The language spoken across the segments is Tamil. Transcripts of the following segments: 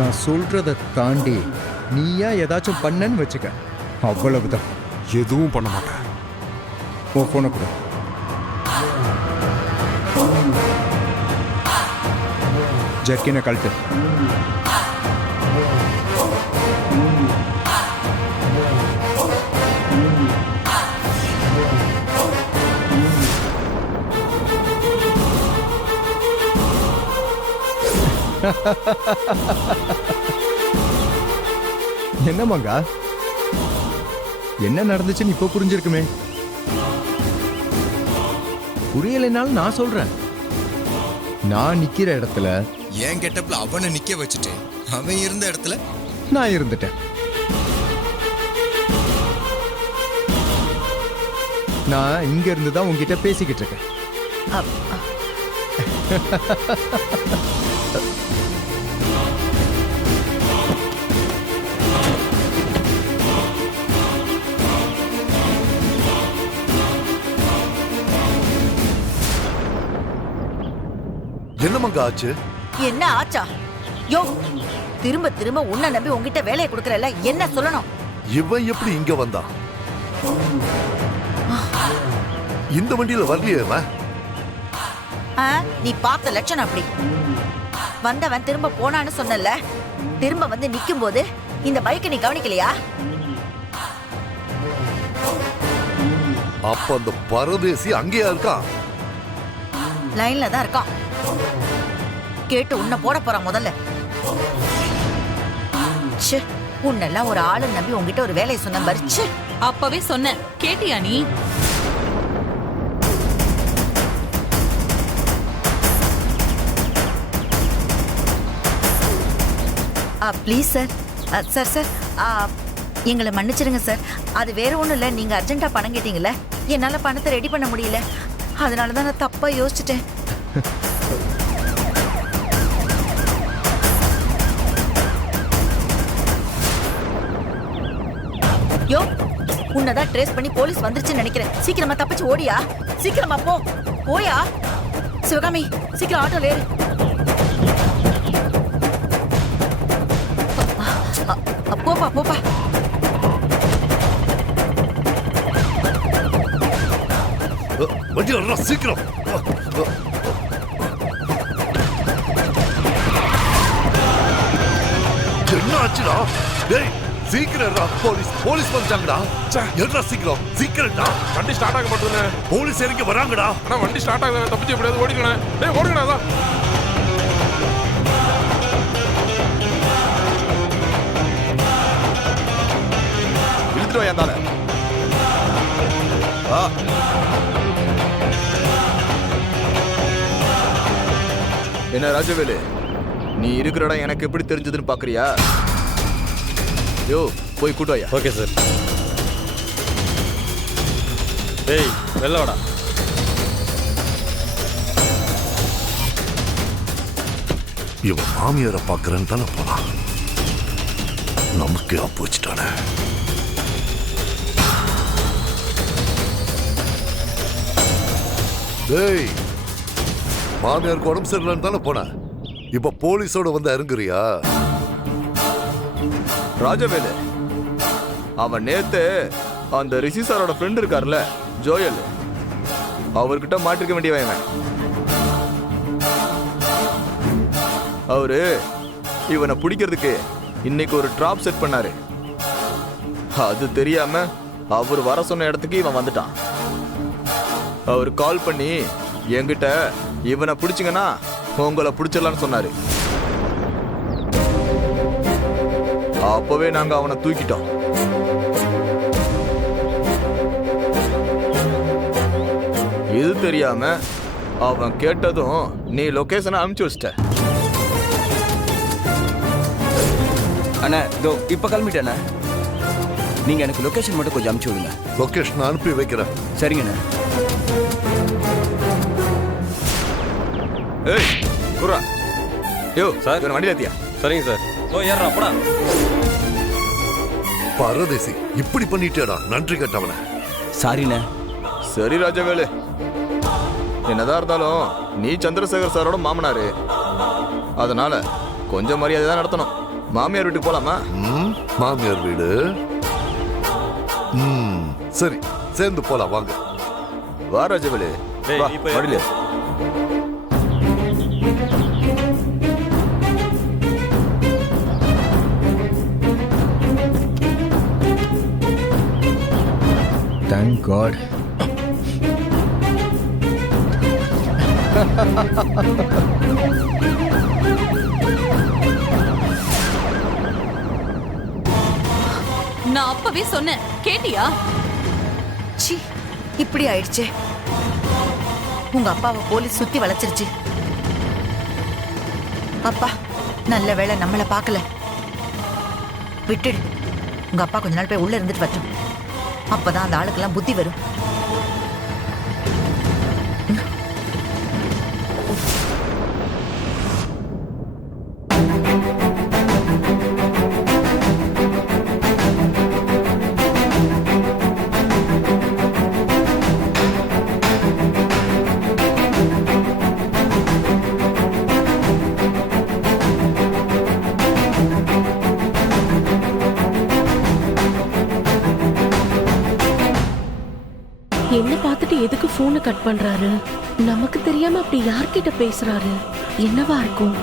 நான் சொல்றத தாண்டி நீயா ஏதாச்சும் பண்ணன்னு வச்சுக்க, அவ்வளவுதான். எதுவும் பண்ண மாட்டேன். உன் போனை கொடு. ஜர்க்கினை கழட்டு. என்ன மங்கா, என்ன நடந்துச்சுன்னு இப்ப புரிஞ்சிருக்குமே. புரியலைனாலும் நான் சொல்றேன். நான் நிக்கிற இடத்துல என் கெட்டப்ல அவனை நிக்க வச்சுட்டு அவன் இருந்த இடத்துல நான் இருந்துட்டேன். நான் இங்க இருந்து தான் உங்ககிட்ட பேசிக்கிட்டு இருக்கேன். என்னமங்க ஆச்சு? என்ன ஆச்சா? யோ, திரும்ப திரும்ப உன்னை நம்பி உங்ககிட்ட வேலையை கொடுக்கறல, என்ன சொல்லணும்? இவன் எப்படி இங்க வந்தான்? இந்த வண்டியில வரலையே இவன். நீ பார்த்த லட்சணம் அப்படி. வந்தவன் திரும்ப போனான்னு சொன்னல, திரும்ப வந்து நிக்கும் போது இந்த பைக்கை நீ கவனிக்கலையா? அப்ப அந்த பரதேசி அங்கேயா இருக்கான்? லைன்ல தான் இருக்கான். கேட்டு உன்னை போட போறான் முதல்ல. உன்னெல்லாம் ஒரு ஆளு நம்பி உங்ககிட்ட ஒரு வேலையை சொன்ன பறிச்சு. அப்பவே சொன்னேன், கேட்டியா நீ? ப்ளீஸ் சார், சார் சார் எங்களை மன்னிச்சிருங்க சார். அது வேற ஒன்றும் இல்லை, நீங்கள் அர்ஜென்ட்டாக பணம் கேட்டீங்கல்ல, என்னால் பணத்தை ரெடி பண்ண முடியல. அதனால தான் நான் தப்பாக யோசிச்சுட்டேன். யோ, உன்னதான் ட்ரேஸ் பண்ணி போலீஸ் வந்துருச்சுன்னு நினைக்கிறேன். சீக்கிரமா தப்பிச்சு ஓடியா, சீக்கிரமா போ. போயா சிவகாமி, சீக்கிரம் ஆட்டோல ஏறு. போப்பா போப்பா. வண்டியில சீக்கிரம். என்ன ஆச்சுடா? டேய் சீக்கிரம்டா, போலீஸ் வந்துட்டாங்கடா. என்ன சீக்கிரம் சீக்கிரம்டா. வண்டி ஸ்டார்ட் ஆக மாட்டேங்குது. போலீஸ் இறங்கி வராங்கடா. ஆனா வண்டி ஸ்டார்ட் ஆக தப்பிச்சு எப்படியாவது ஓடிக்கணும். டேய் ஓடுங்கடா. அதான் இழுத்துட்டு வந்தால. என்ன ராஜவேலு, நீ இருக்கிற இடம் எனக்கு எப்படி தெரிஞ்சதுன்னு பாக்குறியா? யோ, போய் கூட்டு வாயா. Okay sir. டேய் வெள்ள வாடா. இவன் மாமியாரை பாக்குறேன்னு தானே போனான். நமக்கு ஆப்பு வச்சுட்டானே. டேய், மாமியாருக்கு உடம்பு சரியில்லைன்னு தானே போன. இப்ப போலீஸோட வந்து இறங்குறியா? ராஜவேலு, அவன் நேத்து அந்த ரிஷி சாரோட ஃப்ரெண்ட் இருக்கார்ல ஜோயல், அவர்கிட்ட மாட்டிருக்க வேண்டியவன். அவரு இவனை பிடிக்கிறதுக்கு இன்னைக்கு ஒரு டிராப் செட் பண்ணாரு. அது தெரியாம அவர் வர சொன்ன இடத்துக்கு இவன் வந்துட்டான். அவர் கால் பண்ணி என்கிட்ட இவனை பிடிச்சிங்கன்னா உங்களை பிடிச்சிடலான்னு சொன்னாரு. அப்பவே நாங்க அவனை தூக்கிட்டோம். இது தெரியாம அவன் கேட்டதும் நீ லொகேஷனை அனுப்பிச்சு வச்சிட்ட. அண்ணா இதோ இப்ப கிளம்பிட்டேண்ணே. நீங்க எனக்கு லொகேஷன் மட்டும் கொஞ்சம் அனுப்பிச்சு விடுங்க. லொகேஷன் அனுப்பி வைக்கிறேன். சரிங்கண்ணா. ஏய் குர்ரா, யோ சார். இவனை வண்டியில ஏத்தியா. சரிங்க சார். ஓ ஏறா போடா. பரதேசி இப்படி பண்ணிட்டேடா, நன்றி கட்டவன. சாரிண்ணே. சரி ராஜவேலு, என்னதான் இருந்தாலும் நீ சந்திரசேகர் சாரோட மாமனாரு. அதனால கொஞ்சம் மரியாதை தான் நடத்தணும். மாமியார் வீட்டுக்கு போலாமா? மாமியார் வீடு. சரி, சேர்ந்து போலாம் வாங்க. வா ராஜவேலு, டேய், வா, நீ போய் மடியில. Thank God. நான் அப்பவே சொன்னேன் கேட்டியா? சி, இப்படி ஆயிடுச்சே. உங்க அப்பாவை போலீஸ் சுத்தி வளைச்சிருச்சு. அப்பா நல்ல வேளை நம்மள பார்க்கல. விட்டுடு. உங்க அப்பா கொஞ்ச நாள் போய் உள்ள இருந்துட்டு வரட்டும். அப்பதான் அந்த ஆளுக்கெல்லாம் புத்தி வரும். என்ன பார்த்துட்டு எதுக்கு போனை கட் பண்றாரு? நமக்கு தெரியாம அப்படி யார்கிட்ட பேசுறாரு? என்னவா இருக்கும்?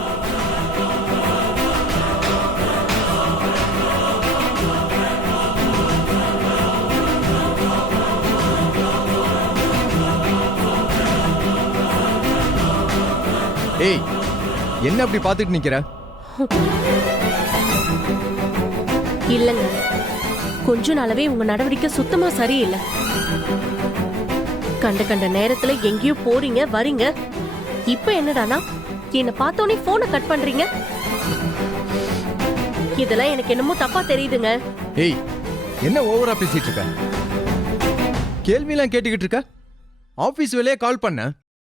ஏய், என்ன அப்படி பார்த்துட்டு நிக்கிற? இல்லங்க, கொஞ்ச நாளாவே உங்க நடவடிக்கை சுத்தமா சரியில்லை. கண்ட நேரத்துல எங்கேயோ போறீங்க வரீங்க. இப்ப என்னடானா என்ன பார்த்தோன்னே போனை கட் பண்றீங்க. இதெல்லாம் எனக்கு என்னமோ தப்பா தெரியுதுங்க. ஏய், என்ன ஓவரா பேசிட்டு இருக்க? கேள்வியெல்லாம் கேட்டுக்கிட்டு இருக்க? ஆபீஸ் வேலையே கால் பண்ண,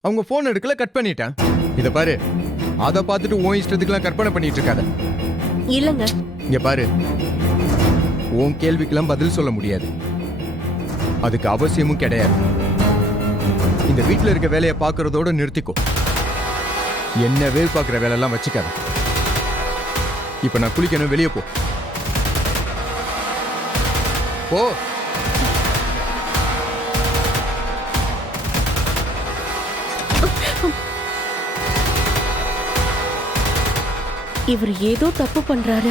அவங்க போன் எடுக்கல, கட் பண்ணிட்டேன். இத பாரு, அத பார்த்துட்டு உன் இஷ்டத்துக்குலாம் கற்பனை பண்ணிட்டு இருக்காத. இல்லங்க, இங்க பாரு, உன் கேள்விக்கெல்லாம் பதில் சொல்ல முடியாது. அதுக்கு அவசியமும் கிடையாது. இந்த வீட்டுல இருக்க வேலையை பார்க்கறதோட நிறுத்திக்கோ. என்ன வேல் பார்க்குற வேலையெல்லாம் வச்சுக்காத. இப்ப நான் குளிக்கணும், வெளியே போ. போ. இவர் ஏதோ தப்பு பண்றாரு.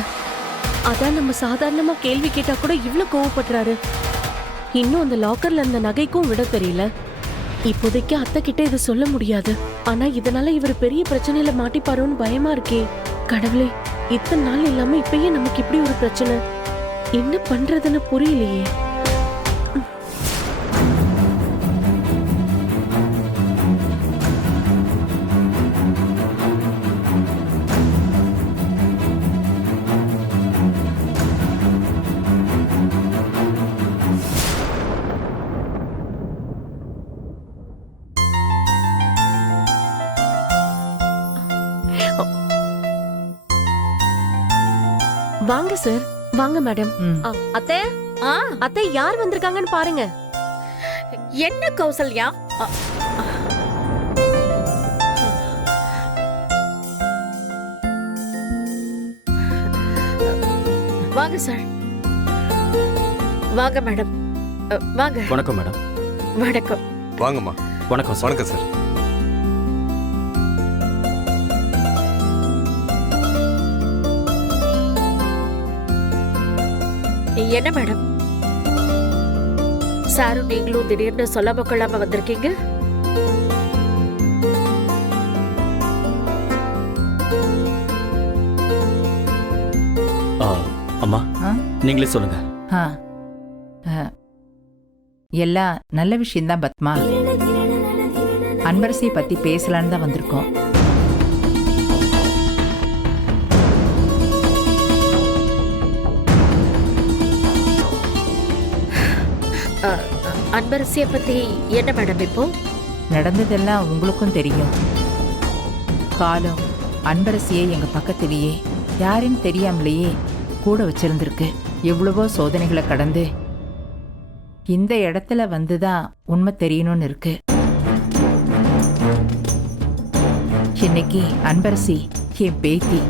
அதான் நம்ம சாதாரணமா கேள்வி கேட்டா கூட இவ்வளவு கோவப்படுறாரு. இன்னும் அந்த லாக்கர்ல அந்த நகைக்கும் விட தெரியல. இப்போதைக்கு அத்தை கிட்ட இதை சொல்ல முடியாது. ஆனா இதனால இவர் பெரிய பிரச்சனையில மாட்டிப்பாரோன்னு பயமா இருக்கே. கடவுளே, இத்தனை நாள் இல்லாம இப்பயே நமக்கு இப்படி ஒரு பிரச்சனை. என்ன பண்றதுன்னு புரியலையே. வாங்க சார், வாங்க மேடம். அத்தை, அத்தை யார் வந்திருக்காங்கன்னு பாருங்க. என்ன கௌசல்யா? வாங்க சார். வாங்க மேடம். வாங்க. வணக்கம் மேடம். வணக்கம். வாங்கம்மா. வணக்கம். வணக்கம் சார். என்ன மேடம், சாரும் நீங்களும் திடீர்னு சொல்லாம கொள்ளாம வந்திருக்கீங்க? அம்மா, நீங்களே சொல்லுங்க. எல்லாம் நல்ல விஷயம்தான் பத்மா. அன்பரசியை பத்தி பேசலான்னு தான் வந்திருக்கோம். அன்பரசிய பத்தி என்ன மேடம்? இப்போ நடந்ததெல்லாம் உங்களுக்கும் தெரியும். காலம் அன்பரசியை எங்க பக்கத்திலேயே யாருன்னு தெரியாமலேயே கூட வச்சிருந்திருக்கு. எவ்வளவோ சோதனைகளை கடந்து இந்த இடத்துல வந்துதான் உண்மை தெரியணும்னு இருக்கு. இன்னைக்கு அன்பரசி என் பேத்தி.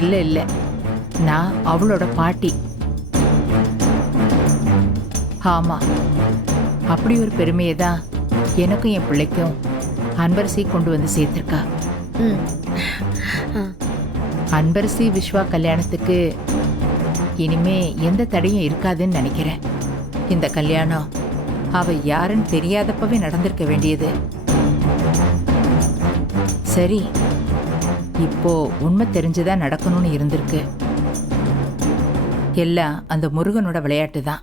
இல்ல இல்ல, நான் அவளோட பாட்டி. ஆமா, அப்படி ஒரு பெருமையை தான் எனக்கும் என் பிள்ளைக்கும் அன்பரசி கொண்டு வந்து சேர்த்திருக்கா. அன்பரசி விஸ்வா கல்யாணத்துக்கு இனிமே எந்த தடையும் இருக்காதுன்னு நினைக்கிறேன். இந்த கல்யாணம் அவ யாருன்னு தெரியாதப்பவே நடந்திருக்க வேண்டியது. சரி, இப்போ உண்மை தெரிஞ்சுதான் நடக்கணும்னு இருந்திருக்கு. எல்லாம் அந்த முருகனோட விளையாட்டு தான்.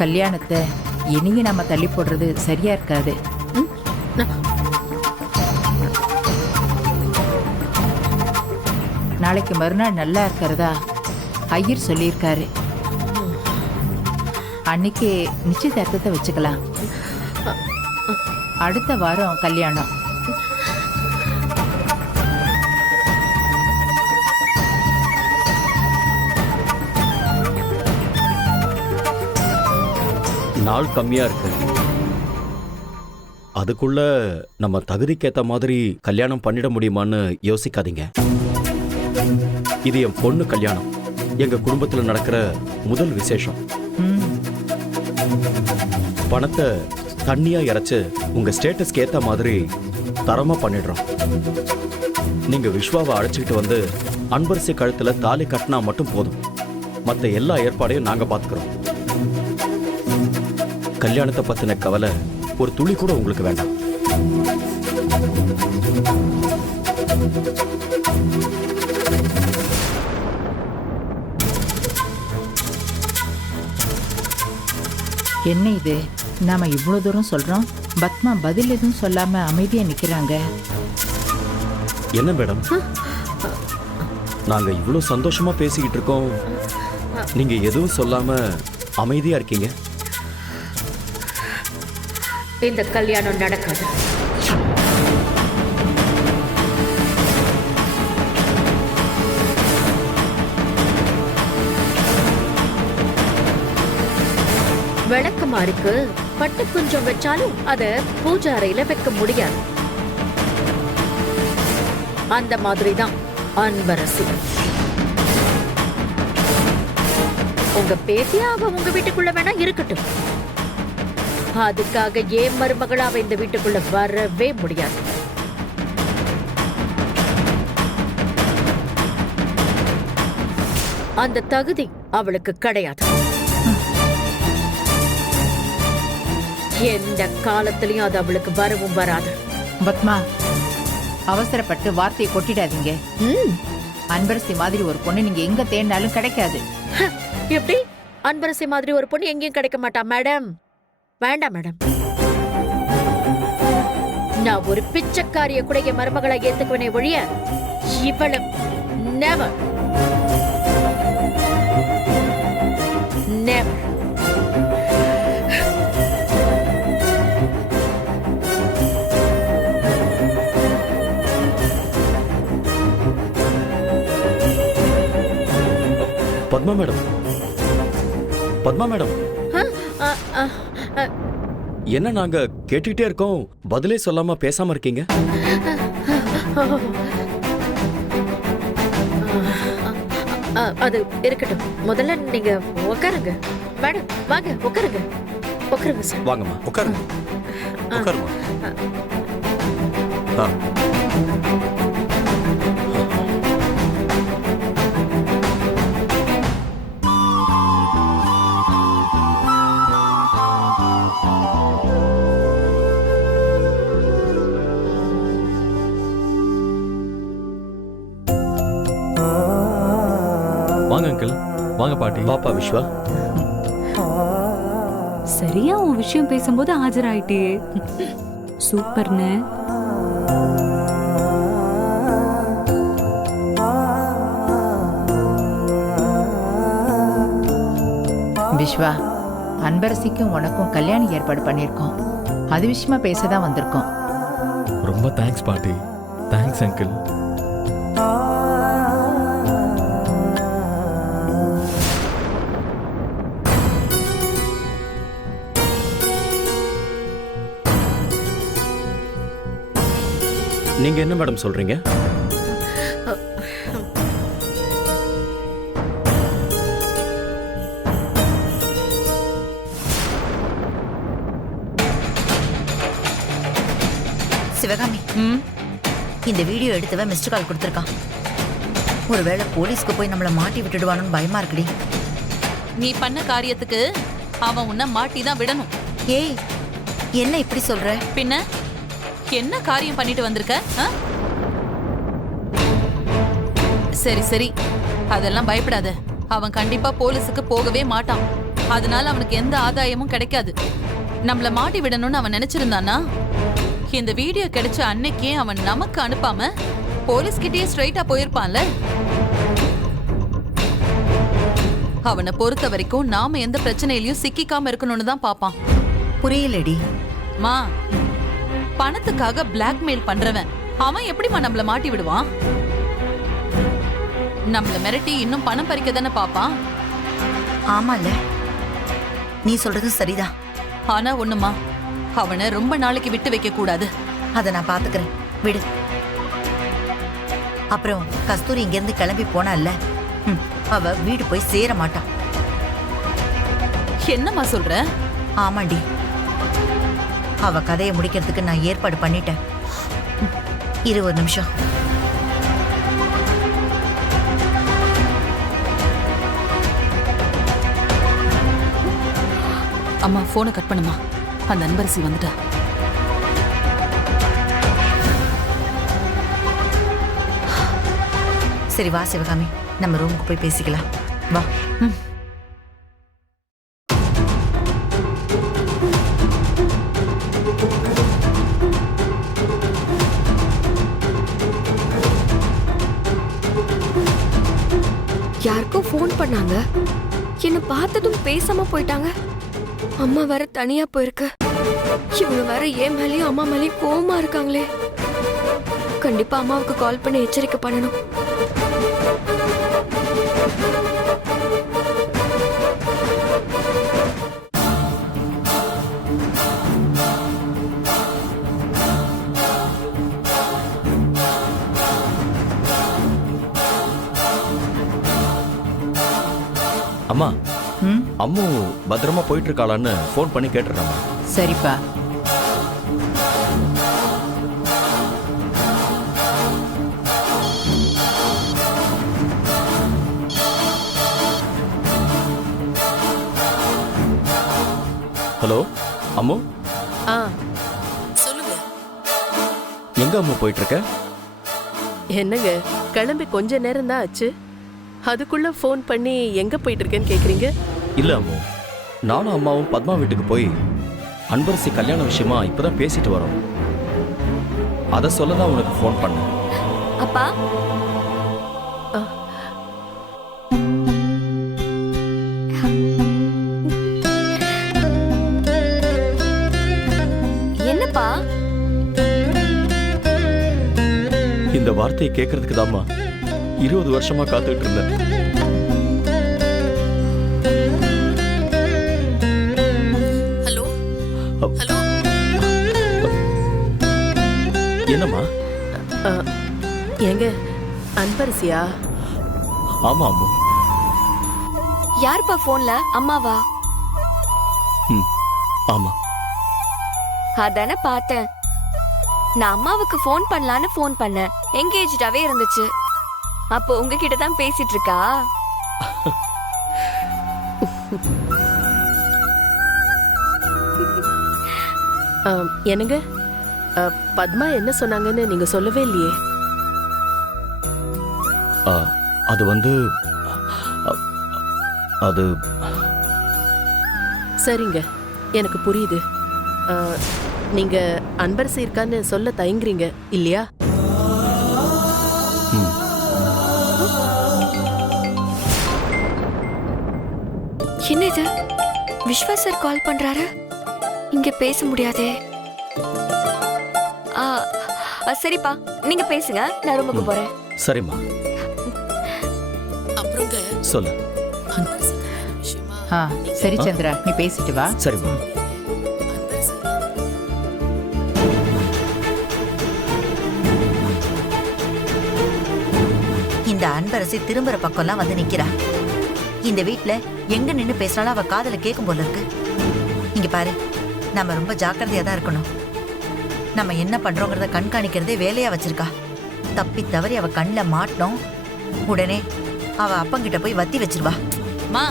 கல்யாணத்தை இனியும் நம்ம தள்ளி போடுறது சரியா இருக்காது. நாளைக்கு மறுநாள் நல்லா இருக்கிறதா ஐயர் சொல்லியிருக்காரு. அன்னைக்கு நிச்சயதார்த்தத்தை வச்சுக்கலாம். அடுத்த வாரம் கல்யாணம். நாள் கம்மியா இருக்கு. அதுக்குள்ள நம்ம தகுதிக்கேத்த மாதிரி கல்யாணம் பண்ணிட முடியுமான்னு யோசிக்காதீங்க. இது என் பொண்ணு கல்யாணம். எங்க குடும்பத்துல நடக்கிற முதல் விசேஷம். பணத்தை தண்ணியா இறைச்சு உங்க ஸ்டேட்டஸ்க்கு ஏத்த மாதிரி தரமா பண்ணிடுறோம். நீங்க விஸ்வாவை அழைச்சிக்கிட்டு வந்து அன்பரசி கழுத்துல தாலி கட்டினா மட்டும் போதும். மற்ற எல்லா ஏற்பாடையும் நாங்க பாத்துக்கிறோம். கல்யாணத்தை பத்தின கவலை ஒரு துளி கூட உங்களுக்கு வேண்டாம். என்ன இது, நாம இவ்வளவு தூரம் சொல்றோம், பத்மா பதில் எதுவும் சொல்லாம அமைதியா நிக்கிறாங்க. என்ன மேடம், நாங்க இவ்வளவு சந்தோஷமா பேசிக்கிட்டு இருக்கோம், நீங்க எதுவும் சொல்லாம அமைதியா இருக்கீங்க. இந்த கல்யாணம் நடக்காது. விளக்குமாருக்கு பட்டு குஞ்சம் வச்சாலும் அத பூஜை அறையில வைக்க முடியாது. அந்த மாதிரிதான் அன்பரசி. உங்க பேத்தியா அவ உங்க வீட்டுக்குள்ள வேணா இருக்கட்டும், அதுக்காக ஏன் மருமகளா அவ இந்த வீட்டுக்குள்ள வரவே முடியாது. அந்த தகுதி அவளுக்கு கிடையாது. எந்த காலத்திலையும் அது அவளுக்கு வரவும் வராது. பத்மா, அவசரப்பட்டு வார்த்தையை கொட்டிடாதீங்க. அன்பரசி மாதிரி ஒரு பொண்ணு நீங்க எங்க தேடினாலும் கிடைக்காது. எப்படி அன்பரசி மாதிரி ஒரு பொண்ணு எங்கேயும் கிடைக்க மாட்டா மேடம்? வேண்டாம் மேடம், நான் ஒரு பிச்சைக்காரிய கூட என் மருமகளை ஏத்துக்குவனே ஒழிய இவளை never never. Padma madam, Padma madam, என்ன நாங்க கேட்டுக்கிட்டே இருக்கோம், பதிலே சொல்லாம பேசாம இருக்கீங்க? அது இருக்கட்டும், முதல்ல நீங்க உட்காருங்க. மேடம் வாங்க உட்காருங்க. உட்காருங்க சார். வாங்கம்மா உட்காருங்க. உட்காருமா. வாங்க அங்கிள். வாங்க பாட்டி. பாப்பா விஸ்வா. சரியா உன் விஷயம் பேசும்போது ஆஜராயிட்டே. சூப்பர்னு. விஸ்வா, அன்பரசிக்கும் உனக்கும் கல்யாணம் ஏற்பாடு பண்ணியிருக்கோம். அது விஷயமா பேசதான் வந்திருக்கோம். ரொம்ப தேங்க்ஸ் பாட்டி. Thanks uncle. நீங்க என்ன மேடம் சொல்றீங்க? சிவகாமி, இந்த வீடியோ எடுத்தவன் மிஸ்டு கால் கொடுத்துருக்கான். ஒருவேளை போலீஸ்க்கு போய் நம்மள மாட்டி விட்டுடுவானு பயமா இருக்குடி. நீ பண்ண காரியத்துக்கு அவன் உன்னை மாட்டி தான் விடணும். ஏய், என்ன இப்படி சொல்ற? பின்ன என்ன காரியம் பண்ணிட்டு வந்திருக்க? சரி சரி, அதெல்லாம் பயப்படாத. அவன் கண்டிப்பா போலீஸுக்கு போகவே மாட்டான். அதனால அவனுக்கு எந்த ஆதாயமும் கிடைக்காது. நம்மள மாட்டி விடணும்னு அவன் நினைச்சிருந்தானா இந்த வீடியோ கிடைச்ச அன்னைக்கே அவன் நமக்கு அனுப்பாம போலீஸ்கிட்டயே ஸ்ட்ரைட்டா போயிருப்பான்ல. அவனை பொறுத்த வரைக்கும் நாம எந்த பிரச்சனையிலயும் சிக்கிக்காம இருக்கணும்னு தான் பாப்பான். புரியலடி. மா, பணத்துக்காக பிளாக்மெயில் பண்றவன் அவன் எப்படிமா நம்மள மாட்டி விடுவான்? நம்மள மிரட்டி இன்னும் பணம் பறிக்க தானே பாப்பான். ஆமால, நீ சொல்றது சரிதான். ஆனா ஒண்ணுமா, அவனை ரொம்ப நாளைக்கு விட்டு வைக்க கூடாது. அதை நான் பாத்துக்கிறேன், விடு. அப்புறம் கஸ்தூரி இங்க இருந்து கிளம்பி போனால, அவ வீடு போய் சேர மாட்டான். என்னம்மா சொல்ற? ஆமாண்டி, அவ கதையை முடிக்கிறதுக்கு நான் ஏற்பாடு பண்ணிட்டேன். இரு ஒரு நிமிஷம். அம்மா, போனை கட் பண்ணுமா. அந்த அன்பரசி வந்துட்டா. சரி வா சிவகாமி, நம்ம ரூமுக்கு போய் பேசிக்கலாம். வா. யாருக்கும் ஃபோன் பண்ணாங்க, என்ன பார்த்ததும் பேசாம போயிட்டாங்க. அம்மா வேற தனியா போயிருக்கு. இவங்க வேற ஏன் மேலேயும் அம்மா மேலேயும் கோவமா இருக்காங்களே. கண்டிப்பா அம்மாவுக்கு கால் பண்ணி எச்சரிக்கை பண்ணணும். அம்மா, அம்மு பத்திரமா போயிட்டு இருக்காளான்னு ஃபோன் பண்ணி கேட்டுறாமா. சரிப்பா. ஹலோ அம்மு. சொல்லுங்க. எங்க அம்மு போயிட்டு இருக்க? என்னங்க, கிளம்பி கொஞ்ச நேரம் தான் ஆச்சு, அதுக்குள்ள ஃபோன் பண்ணி எங்க போயிட்டு இருக்கேன்னு கேக்குறீங்க? இல்ல அம்மு, நானும் அம்மாவும் பத்மா வீட்டுக்கு போய் அன்பரசி கல்யாண விஷயமா இப்பதான் பேசிட்டு வரோம். அத சொல்லதான் உனக்கு ஃபோன் பண்ணேன். அப்பா, என்னப்பா? இந்த வார்த்தையை கேட்கறதுக்கு தாம்மா 20 வருஷமா காத்துக்கிட்டு இருந்தேன். Hello hello. என்னம்மா? எங்க அன்பரசியா? ஆமா அம்மு. யாருப்பா போன்ல? அம்மாவா? ஆமா. அதானே பார்த்தேன். நான் அம்மாவுக்கு ஃபோன் பண்ணலான்னு ஃபோன் பண்ணேன், எங்கேஜ்டாவே இருந்துச்சு. அப்போ உங்ககிட்ட தான் பேசிட்டு இருக்கா? என்னங்க, பத்மா என்ன சொன்னாங்கன்னு நீங்க சொல்லவே இல்லையே. அது வந்து அது சரிங்க, எனக்கு புரியுது. நீங்க அன்பரசி இருக்கான்னு சொல்ல தயங்குறீங்க இல்லையா? என்ன இது? விஸ்வா சார் கால் பண்றாரு. இங்க பேச முடியாதே. சரிப்பா, நீங்க பேசுங்க, நான் ரூமுக்கு போறேன். சரிம்மா. அப்புறங்க சொல்லு. சரி சந்திரா, நீ பேசிட்டு வா. சரிம்மா. இந்த அன்பரசி திரும்புற பக்கம்லாம் வந்து நிக்கிறா. இந்த வீட்ல எங்க நின்னு பேசினாலும் அவ காதுல கேட்கும் போல இருக்கு. இங்க பாரு, நம்ம ரொம்ப ஜாக்கிரதையா தான் இருக்கணும். நம்ம என்ன பண்றோங்கிறத கண்காணிக்கிறதே வேலையா வச்சிருக்கா. தப்பி தவறி அவ கண்ணுல மாட்டோம், உடனே அவ அப்பங்கிட்ட போய் வத்தி வச்சிருவா. மா,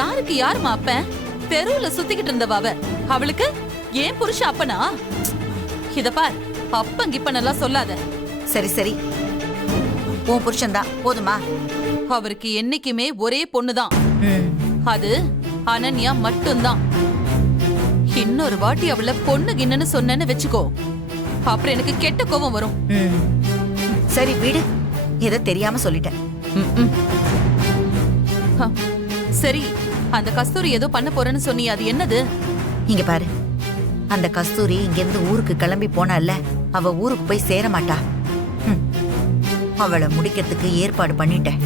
யாருக்கு யாருமா அப்பன்? தெருவுல சுத்திக்கிட்டு இருந்தவ அவ. அவளுக்கு ஏன் புருஷன் அப்பனா? இத பார், அப்பன் கிப்பனெல்லாம் சொல்லாத. சரி சரி, உன் புருஷன் தான் போதுமா? அவருக்கு என்னைக்குமே ஒரே பொண்ணுதான், ம், அது அனன்யா மட்டும்தான். இன்னொரு வாட்டி அவள பொண்ணு கிண்ணன்னு சொன்னேன்னு வெச்சுக்கோ, அப்புறம் எனக்கு கெட்ட கோபம் வரும். ம். சரி விடு, ஏதோ தெரியாம சொல்லிட்டேன். சரி, அந்த கஸ்தூரி ஏதோ பண்ண போறேன்னு சொன்னி, அது என்னது? இங்க பாரு, அந்த கஸ்தூரி இங்கிருந்து ஊருக்கு கிளம்பி போனால, அவ ஊருக்கு போய் சேர மாட்டா. ம். அவளை முடிக்கிறதுக்கு ஏற்பாடு பண்ணிட்டேன்.